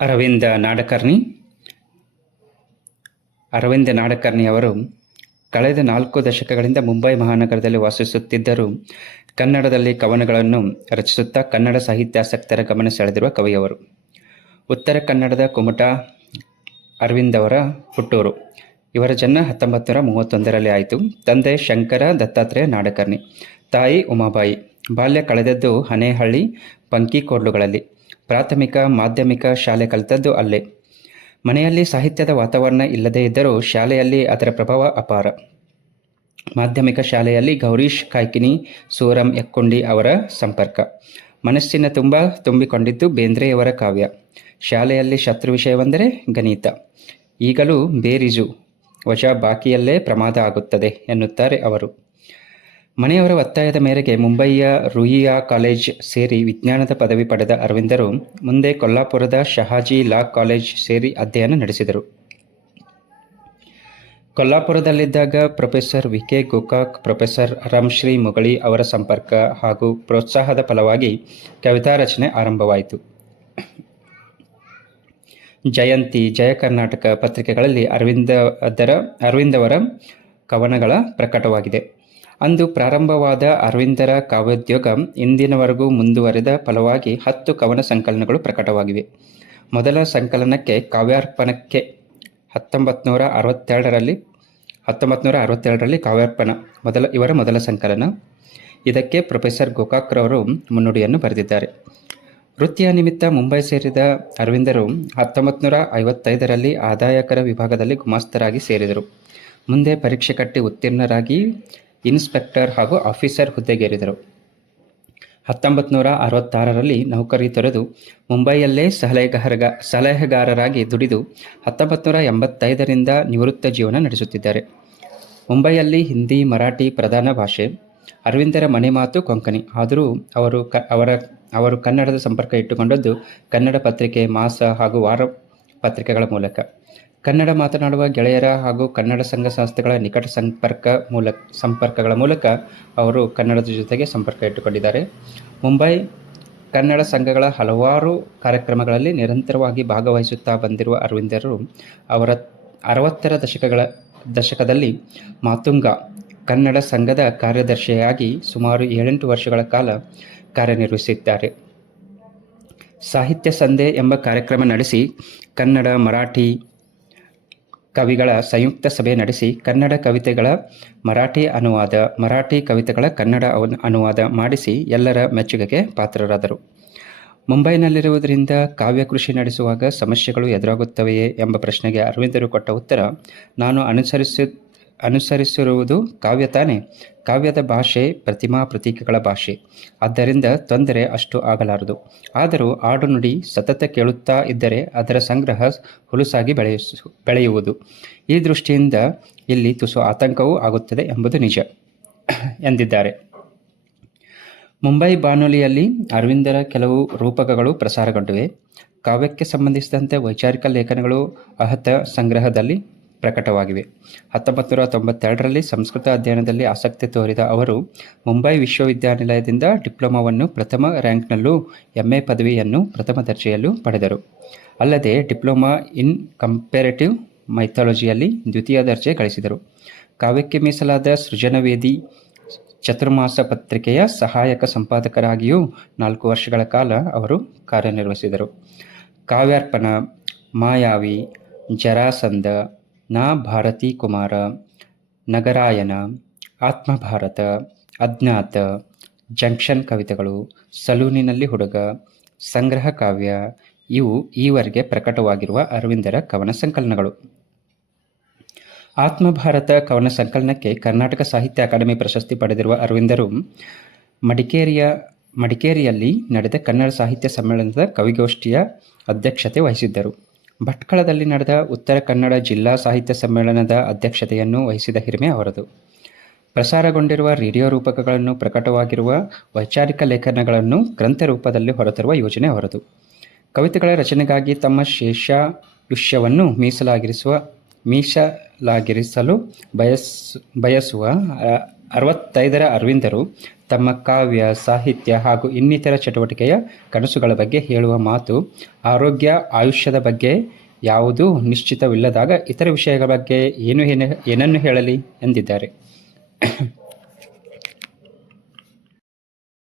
ಅರವಿಂದ ನಾಡಕರ್ಣಿ. ಅರವಿಂದ ನಾಡಕರ್ಣಿ ಅವರು ಕಳೆದ ನಾಲ್ಕು ದಶಕಗಳಿಂದ ಮುಂಬೈ ಮಹಾನಗರದಲ್ಲಿ ವಾಸಿಸುತ್ತಿದ್ದರು ಕನ್ನಡದಲ್ಲಿ ಕವನಗಳನ್ನು ರಚಿಸುತ್ತಾ ಕನ್ನಡ ಸಾಹಿತ್ಯಾಸಕ್ತರ ಗಮನ ಸೆಳೆದಿರುವ ಕವಿಯವರು. ಉತ್ತರ ಕನ್ನಡದ ಕುಮಟ ಅರವಿಂದ್ ಅವರ ಹುಟ್ಟೂರು ಇವರ ಜನ್ಮ ಹತ್ತೊಂಬತ್ತು ನೂರ ಮೂವತ್ತೊಂದರಲ್ಲಿ ಆಯಿತು. ತಂದೆ ಶಂಕರ ದತ್ತಾತ್ರೇಯ ನಾಡಕರ್ಣಿ. ತಾಯಿ ಉಮಾಬಾಯಿ. ಬಾಲ್ಯ ಕಳೆದದ್ದು ಹನೇಹಳ್ಳಿ ಪಂಕಿಕೋಡ್ಲುಗಳಲ್ಲಿ ಪ್ರಾಥಮಿಕ, ಮಾಧ್ಯಮಿಕ ಶಾಲೆ ಕಲಿತದ್ದು ಅಲ್ಲೇ. ಮನೆಯಲ್ಲಿ ಸಾಹಿತ್ಯದ ವಾತಾವರಣ ಇಲ್ಲದೇ ಇದ್ದರೂ ಶಾಲೆಯಲ್ಲಿ ಅದರ ಪ್ರಭಾವ ಅಪಾರ. ಮಾಧ್ಯಮಿಕ ಶಾಲೆಯಲ್ಲಿ ಗೌರೀಶ್ ಕಾಯ್ಕಿನಿ, ಸೂರಂ ಯಕ್ಕುಂಡಿ ಅವರ ಸಂಪರ್ಕ. ಮನಸ್ಸಿನ ತುಂಬ ತುಂಬಿಕೊಂಡಿದ್ದು ಬೇಂದ್ರೆಯವರ ಕಾವ್ಯ. ಶಾಲೆಯಲ್ಲಿ ಶತ್ರು ವಿಷಯವೆಂದರೆ ಗಣಿತ. ಈಗಲೂ ಬೇರಿಜು. ವಶ ಬಾಕಿಯಲ್ಲೇ ಪ್ರಮಾದ ಆಗುತ್ತದೆ ಎನ್ನುತ್ತಾರೆ ಅವರು. ಮನೆಯವರ ಒತ್ತಾಯದ ಮೇರೆಗೆ ಮುಂಬಯಿಯ ರುಯಿಯಾ ಕಾಲೇಜ್ ಸೇರಿ ವಿಜ್ಞಾನದ ಪದವಿ ಪಡೆದ ಅರವಿಂದರು ಮುಂದೆ ಕೊಲ್ಲಾಪುರದ ಶಹಾಜಿ ಲಾ ಕಾಲೇಜ್ ಸೇರಿ ಅಧ್ಯಯನ ನಡೆಸಿದರು. ಕೊಲ್ಲಾಪುರದಲ್ಲಿದ್ದಾಗ professor V K Gokak, professor Ramshri Mogali ಅವರ ಸಂಪರ್ಕ ಹಾಗೂ ಪ್ರೋತ್ಸಾಹದ ಫಲವಾಗಿ ಕವಿತಾ ರಚನೆ ಆರಂಭವಾಯಿತು. ಜಯಂತಿ, ಜಯ ಕರ್ನಾಟಕ ಪತ್ರಿಕೆಗಳಲ್ಲಿ ಅರವಿಂದ ಅದರ, ಅರವಿಂದವರ ಕವನಗಳ ಪ್ರಕಟವಾಗಿದೆ. ಅಂದು ಪ್ರಾರಂಭವಾದ ಅರವಿಂದರ ಕಾವ್ಯೋದ್ಯೋಗ ಇಂದಿನವರೆಗೂ ಮುಂದುವರೆದ ಫಲವಾಗಿ ಹತ್ತು ಕವನ ಸಂಕಲನಗಳು ಪ್ರಕಟವಾಗಿವೆ. ಮೊದಲ ಸಂಕಲನಕ್ಕೆ ಕಾವ್ಯಾರ್ಪಣಕ್ಕೆ ಹತ್ತೊಂಬತ್ತು ನೂರ ಅರವತ್ತೆರಡರಲ್ಲಿ ಹತ್ತೊಂಬತ್ತು ನೂರ ಅರವತ್ತೆರಡರಲ್ಲಿ ಕಾವ್ಯಾರ್ಪಣ, ಮೊದಲ ಇವರ ಮೊದಲ ಸಂಕಲನ. ಇದಕ್ಕೆ ಪ್ರೊಫೆಸರ್ ಗೋಕಾಕ್ರವರು ಮುನ್ನುಡಿಯನ್ನು ಬರೆದಿದ್ದಾರೆ. ವೃತ್ತಿಯ ನಿಮಿತ್ತ ಮುಂಬೈ ಸೇರಿದ ಅರವಿಂದರು ಹತ್ತೊಂಬತ್ತು ನೂರ ಐವತ್ತೈದರಲ್ಲಿ ಆದಾಯಕರ ವಿಭಾಗದಲ್ಲಿ ಗುಮಾಸ್ತರಾಗಿ ಸೇರಿದರು. ಮುಂದೆ ಪರೀಕ್ಷೆ ಕಟ್ಟಿ ಉತ್ತೀರ್ಣರಾಗಿ ಇನ್ಸ್ಪೆಕ್ಟರ್ ಹಾಗೂ ಆಫೀಸರ್ ಹುದ್ದೆಗೇರಿದರು. ಹತ್ತೊಂಬತ್ತು ನೂರ ಅರವತ್ತಾರರಲ್ಲಿ ನೌಕರಿ ತೊರೆದು ಮುಂಬೈಯಲ್ಲೇ ಸಲಹೆಗಾರಗ, ಸಲಹೆಗಾರರಾಗಿ ದುಡಿದು ಹತ್ತೊಂಬತ್ತು ನೂರ ಎಂಬತ್ತೈದರಿಂದ ನಿವೃತ್ತ ಜೀವನ ನಡೆಸುತ್ತಿದ್ದಾರೆ. ಮುಂಬೈಯಲ್ಲಿ ಹಿಂದಿ, ಮರಾಠಿ ಪ್ರಧಾನ ಭಾಷೆ, ಅರವಿಂದರ ಮನೆ ಮಾತು ಕೊಂಕಣಿ. ಆದರೂ ಅವರು ಕ, ಅವರ, ಅವರು ಕನ್ನಡದ ಸಂಪರ್ಕ ಇಟ್ಟುಕೊಂಡದ್ದು ಕನ್ನಡ ಪತ್ರಿಕೆ ಮಾಸ ಹಾಗೂ ವಾರ ಪತ್ರಿಕೆಗಳ ಮೂಲಕ. ಕನ್ನಡ ಮಾತನಾಡುವ ಗೆಳೆಯರ ಹಾಗೂ ಕನ್ನಡ ಸಂಘ ಸಂಸ್ಥೆಗಳ ನಿಕಟ ಸಂಪರ್ಕ ಮೂಲಕ, ಸಂಪರ್ಕಗಳ ಮೂಲಕ ಅವರು ಕನ್ನಡದ ಜೊತೆಗೆ ಸಂಪರ್ಕ ಇಟ್ಟುಕೊಂಡಿದ್ದಾರೆ. ಮುಂಬೈ ಕನ್ನಡ ಸಂಘಗಳ ಹಲವಾರು ಕಾರ್ಯಕ್ರಮಗಳಲ್ಲಿ ನಿರಂತರವಾಗಿ ಭಾಗವಹಿಸುತ್ತಾ ಬಂದಿರುವ ಅರವಿಂದರು ಅವರ ಅರವತ್ತರ ದಶಕಗಳ ದಶಕದಲ್ಲಿ ಮಾತುಂಗ ಕನ್ನಡ ಸಂಘದ ಕಾರ್ಯದರ್ಶಿಯಾಗಿ ಸುಮಾರು ಏಳೆಂಟು ವರ್ಷಗಳ ಕಾಲ ಕಾರ್ಯನಿರ್ವಹಿಸಿದ್ದಾರೆ. ಸಾಹಿತ್ಯ ಸಂಧೆ ಎಂಬ ಕಾರ್ಯಕ್ರಮ ನಡೆಸಿ ಕನ್ನಡ, ಮರಾಠಿ ಕವಿಗಳ ಸಂಯುಕ್ತ ಸಭೆ ನಡೆಸಿ ಕನ್ನಡ ಕವಿತೆಗಳ ಮರಾಠಿ ಅನುವಾದ, ಮರಾಠಿ ಕವಿತೆಗಳ ಕನ್ನಡ ಅನುವಾದ ಮಾಡಿಸಿ ಎಲ್ಲರ ಮೆಚ್ಚುಗೆಗೆ ಪಾತ್ರರಾದರು. ಮುಂಬೈನಲ್ಲಿರುವುದರಿಂದ ಕಾವ್ಯ ಕೃಷಿ ನಡೆಸುವಾಗ ಸಮಸ್ಯೆಗಳು ಎದುರಾಗುತ್ತವೆಯೇ ಎಂಬ ಪ್ರಶ್ನೆಗೆ ಅರವಿಂದರು ಕೊಟ್ಟ ಉತ್ತರ, ನಾನು ಅನುಸರಿಸಿ ಅನುಸರಿಸಿರುವುದು ಕಾವ್ಯ ತಾನೇ. ಕಾವ್ಯದ ಭಾಷೆ ಪ್ರತಿಮಾ ಪ್ರತೀಕಗಳ ಭಾಷೆ. ಆದ್ದರಿಂದ ತೊಂದರೆ ಅಷ್ಟು ಆಗಲಾರದು. ಆದರೂ ಆಡು ನುಡಿ ಸತತ ಕೇಳುತ್ತಾ ಇದ್ದರೆ ಅದರ ಸಂಗ್ರಹ ಹುಲುಸಾಗಿ ಬೆಳೆಯಿಸು ಬೆಳೆಯುವುದು. ಈ ದೃಷ್ಟಿಯಿಂದ ಇಲ್ಲಿ ತುಸು ಆತಂಕವೂ ಆಗುತ್ತದೆ ಎಂಬುದು ನಿಜ ಎಂದಿದ್ದಾರೆ. ಮುಂಬೈ ಬಾನುಲಿಯಲ್ಲಿ ಅರವಿಂದರ ಕೆಲವು ರೂಪಕಗಳು ಪ್ರಸಾರಗೊಂಡಿವೆ. ಕಾವ್ಯಕ್ಕೆ ಸಂಬಂಧಿಸಿದಂತೆ ವೈಚಾರಿಕ ಲೇಖನಗಳು ಅಹತ ಸಂಗ್ರಹದಲ್ಲಿ ಪ್ರಕಟವಾಗಿವೆ. ಹತ್ತೊಂಬತ್ತು ನೂರ ತೊಂಬತ್ತೆರಡರಲ್ಲಿ ಸಂಸ್ಕೃತ ಅಧ್ಯಯನದಲ್ಲಿ ಆಸಕ್ತಿ ತೋರಿದ ಅವರು, ಮುಂಬೈ ವಿಶ್ವವಿದ್ಯಾನಿಲಯದಿಂದ ಡಿಪ್ಲೊಮಾವನ್ನು ಪ್ರಥಮ ರ್ಯಾಂಕ್ನಲ್ಲೂ ಎಂ ಎ ಪದವಿಯನ್ನು ಪ್ರಥಮ ದರ್ಜೆಯಲ್ಲೂ ಪಡೆದರು. ಅಲ್ಲದೆ ಡಿಪ್ಲೊಮಾ ಇನ್ ಕಂಪೇರೇಟಿವ್ ಮೈಥಾಲಜಿಯಲ್ಲಿ ದ್ವಿತೀಯ ದರ್ಜೆ ಗಳಿಸಿದರು. ಕಾವ್ಯಕ್ಕೆ ಮೀಸಲಾದ ಸೃಜನವೇದಿ ಚತುರ್ಮಾಸ ಪತ್ರಿಕೆಯ ಸಹಾಯಕ ಸಂಪಾದಕರಾಗಿಯೂ ನಾಲ್ಕು ವರ್ಷಗಳ ಕಾಲ ಅವರು ಕಾರ್ಯನಿರ್ವಹಿಸಿದರು. ಕಾವ್ಯಾರ್ಪಣ, ಮಾಯಾವಿ, ಜರಾಸಂಧ ನಾ ಭಾರತಿ ಕುಮಾರ, ನಗರಾಯನ, ಆತ್ಮಭಾರತ, ಅಜ್ಞಾತ, ಜಂಕ್ಷನ್ ಕವಿತೆಗಳು, ಸಲೂನಿನಲ್ಲಿ ಹುಡುಗ, ಸಂಗ್ರಹ ಕಾವ್ಯ, ಇವು ಈವರೆಗೆ ಪ್ರಕಟವಾಗಿರುವ ಅರವಿಂದರ ಕವನ ಸಂಕಲನಗಳು. ಆತ್ಮಭಾರತ ಕವನ ಸಂಕಲನಕ್ಕೆ ಕರ್ನಾಟಕ ಸಾಹಿತ್ಯ ಅಕಾಡೆಮಿ ಪ್ರಶಸ್ತಿ ಪಡೆದಿರುವ ಅರವಿಂದರು, ಮಡಿಕೇರಿಯ, ಮಡಿಕೇರಿಯಲ್ಲಿ ನಡೆದ ಕನ್ನಡ ಸಾಹಿತ್ಯ ಸಮ್ಮೇಳನದ ಕವಿಗೋಷ್ಠಿಯ ಅಧ್ಯಕ್ಷತೆ ವಹಿಸಿದ್ದರು. ಭಟ್ಕಳದಲ್ಲಿ ನಡೆದ ಉತ್ತರ ಕನ್ನಡ ಜಿಲ್ಲಾ ಸಾಹಿತ್ಯ ಸಮ್ಮೇಳನದ ಅಧ್ಯಕ್ಷತೆಯನ್ನು ವಹಿಸಿದ ಹಿರಿಮೆ ಅವರದು. ಪ್ರಸಾರಗೊಂಡಿರುವ ರೇಡಿಯೋ ರೂಪಕಗಳನ್ನು ಪ್ರಕಟವಾಗಿರುವ ವೈಚಾರಿಕ ಲೇಖನಗಳನ್ನು ಗ್ರಂಥ ರೂಪದಲ್ಲಿ ಹೊರತರುವ ಯೋಜನೆ ಅವರದು. ಕವಿತೆಗಳ ರಚನೆಗಾಗಿ ತಮ್ಮ ಶೇಷಾಯುಷ್ಯವನ್ನು ಮೀಸಲಾಗಿರಿಸುವ ಮೀಸಲಾಗಿರಿಸಲು ಬಯಸ್, ಬಯಸುವ ಅರವತ್ತೈದರ ಅರವಿಂದರು ತಮ್ಮ ಕಾವ್ಯ, ಸಾಹಿತ್ಯ ಹಾಗೂ ಇನ್ನಿತರ ಚಟುವಟಿಕೆಯ ಕನಸುಗಳ ಬಗ್ಗೆ ಹೇಳುವ ಮಾತು, ಆರೋಗ್ಯ, ಆಯುಷ್ಯದ ಬಗ್ಗೆ ಯಾವುದೂ ನಿಶ್ಚಿತವಿಲ್ಲದಾಗ ಇತರ ವಿಷಯಗಳ ಬಗ್ಗೆ ಏನು ಏನು, ಏನನ್ನು ಹೇಳಲಿ ಎಂದಿದ್ದಾರೆ.